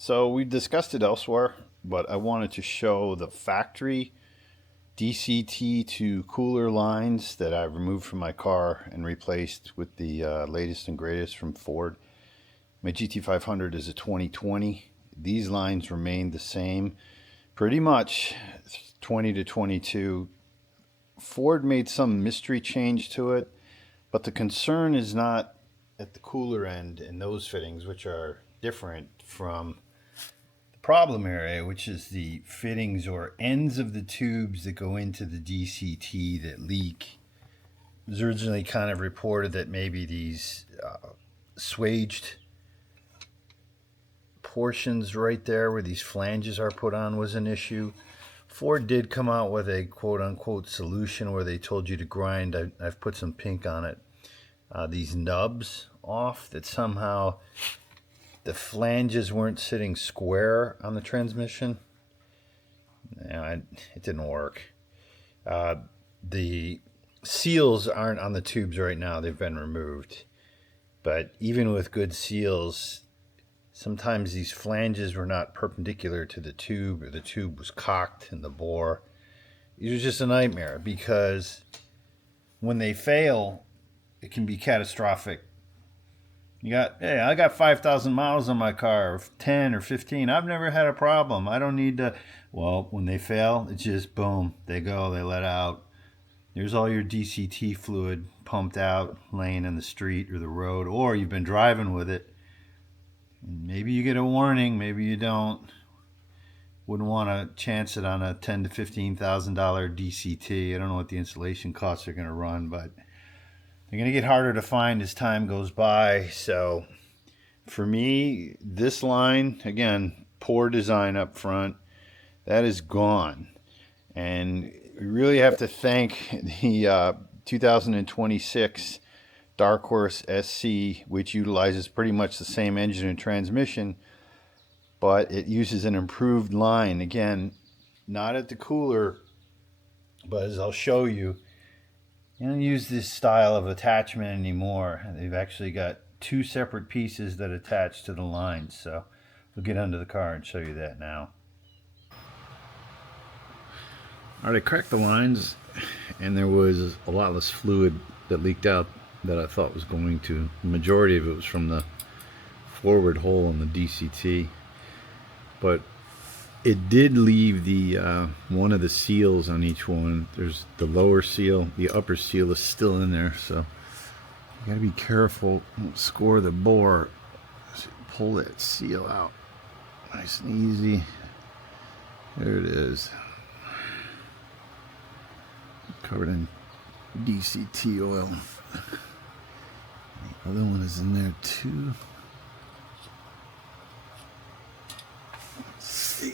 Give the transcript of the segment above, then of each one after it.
So we discussed it elsewhere, but I wanted to show the factory DCT to cooler lines that I removed from my car and replaced with the latest and greatest from Ford. My GT500 is a 2020. These lines remained the same pretty much 20 to 22. Ford made some mystery change to it, but the concern is not at the cooler end in those fittings, which are different from problem area, which is the fittings or ends of the tubes that go into the DCT that leak. It was originally kind of reported that maybe these swaged portions right there where these flanges are put on was an issue. Ford did come out with a quote-unquote solution where they told you to grind, I've put some pink on it, these nubs off, that somehow the flanges weren't sitting square on the transmission. It didn't work. The seals aren't on the tubes right now. They've been removed. But even with good seals, sometimes these flanges were not perpendicular to the tube, or the tube was cocked in the bore. It was just a nightmare because when they fail, it can be catastrophic. I got 5,000 miles on my car, or 10 or 15. I've never had a problem. I don't need to. Well, when they fail, it's just boom. They go, they let out. There's all your DCT fluid pumped out, laying in the street or the road, or you've been driving with it. Maybe you get a warning, maybe you don't. Wouldn't want to chance it on a $10,000 to $15,000 DCT. I don't know what the installation costs are going to run, but they're going to get harder to find as time goes by. So for me, this line, again, poor design up front, that is gone. And we really have to thank the 2026 Dark Horse SC, which utilizes pretty much the same engine and transmission, but it uses an improved line. Again, not at the cooler, but as I'll show you, they don't use this style of attachment anymore. They've actually got two separate pieces that attach to the lines. So we'll get under the car and show you that now. All right, I cracked the lines, and there was a lot less fluid that leaked out that I thought was going to. The majority of it was from the forward hole in the DCT, but it did leave the one of the seals on each one. There's the lower seal, the upper seal is still in there, so you gotta be careful. Don't score the bore. Just pull that seal out nice and easy. There it is, covered in DCT oil. The other one is in there too. Let's see.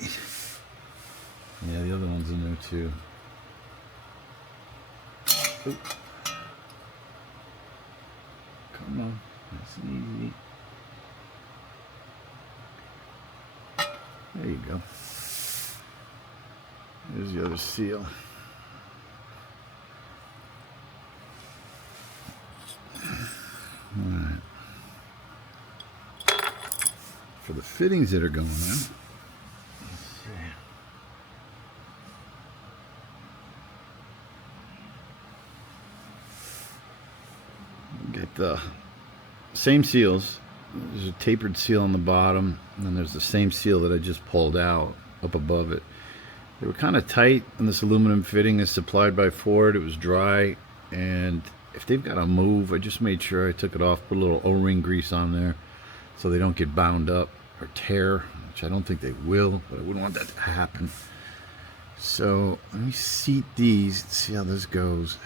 Yeah, the other one's in there too. Oop. Come on, nice and easy. There you go. There's the other seal. Alright. For the fittings that are going on, get the same seals. There's a tapered seal on the bottom, and then there's the same seal that I just pulled out up above it. They were kind of tight, and this aluminum fitting is supplied by Ford. It was dry, and if they've got to move, I just made sure I took it off, put a little O-ring grease on there so they don't get bound up or tear, which I don't think they will, but I wouldn't want that to happen. So let me seat these and see how this goes.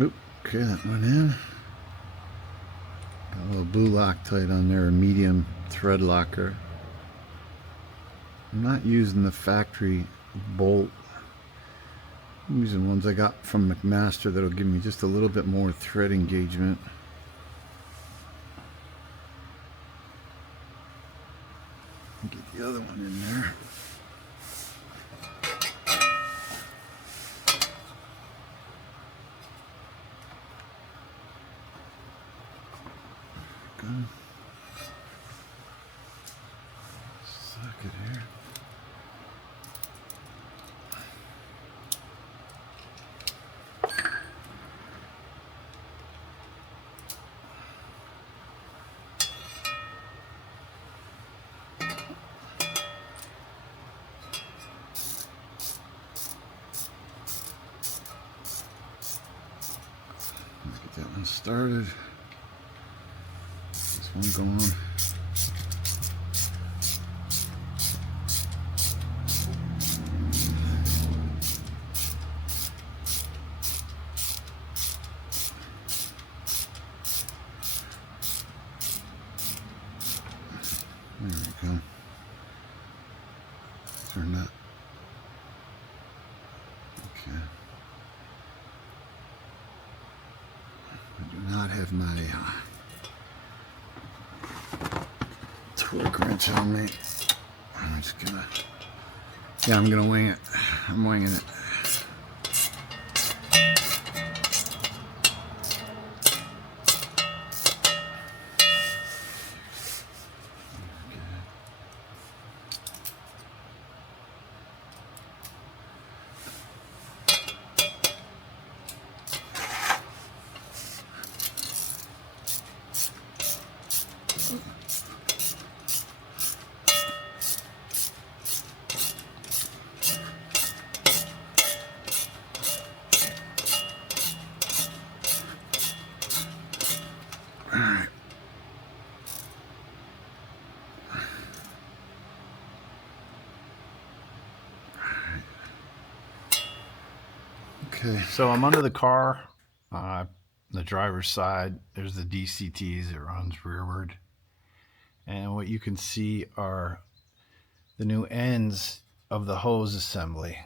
Oop, okay, that went in. Got a little blue Loctite on there, a medium thread locker. I'm not using the factory bolt. I'm using ones I got from McMaster that'll give me just a little bit more thread engagement. Get the other one in there. Good. it here. Get that one started. This one going. There we go. Turn that. Okay. I do not have my torque wrench on me. I'm just gonna, yeah, I'm gonna wing it. I'm winging it. All right. Okay. So I'm under the car, the driver's side. There's the DCTs. It runs rearward. And what you can see are the new ends of the hose assembly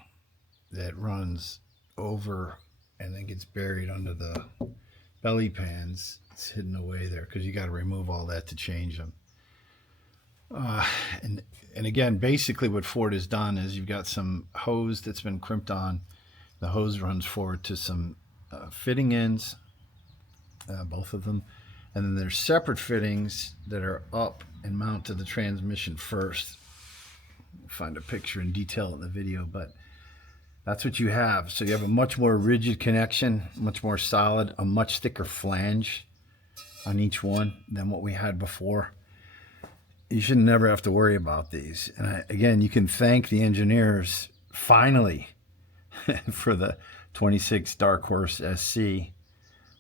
that runs over and then gets buried under the belly pans. It's hidden away there because you got to remove all that to change them. And again, basically what Ford has done is you've got some hose that's been crimped on. The hose runs forward to some fitting ends, both of them. And then there's separate fittings that are up and mount to the transmission first. We'll find a picture and detail in the video, but that's what you have. So you have a much more rigid connection, much more solid, a much thicker flange on each one than what we had before. You should never have to worry about these. And again, you can thank the engineers finally for the 26 Dark Horse SC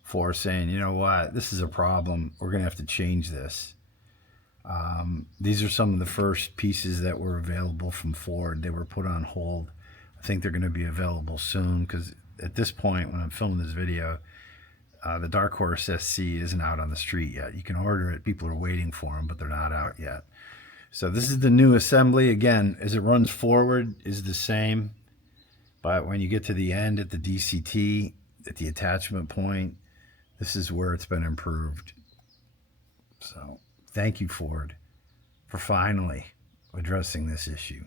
for saying, you know what, this is a problem. We're going to have to change this. These are some of the first pieces that were available from Ford. They were put on hold. I think they're going to be available soon because at this point, when I'm filming this video, the Dark Horse SC isn't out on the street yet. You can order it. People are waiting for them, but they're not out yet. So this is the new assembly. Again, as it runs forward is the same. But when you get to the end at the DCT, at the attachment point, this is where it's been improved. So thank you, Ford, for finally addressing this issue.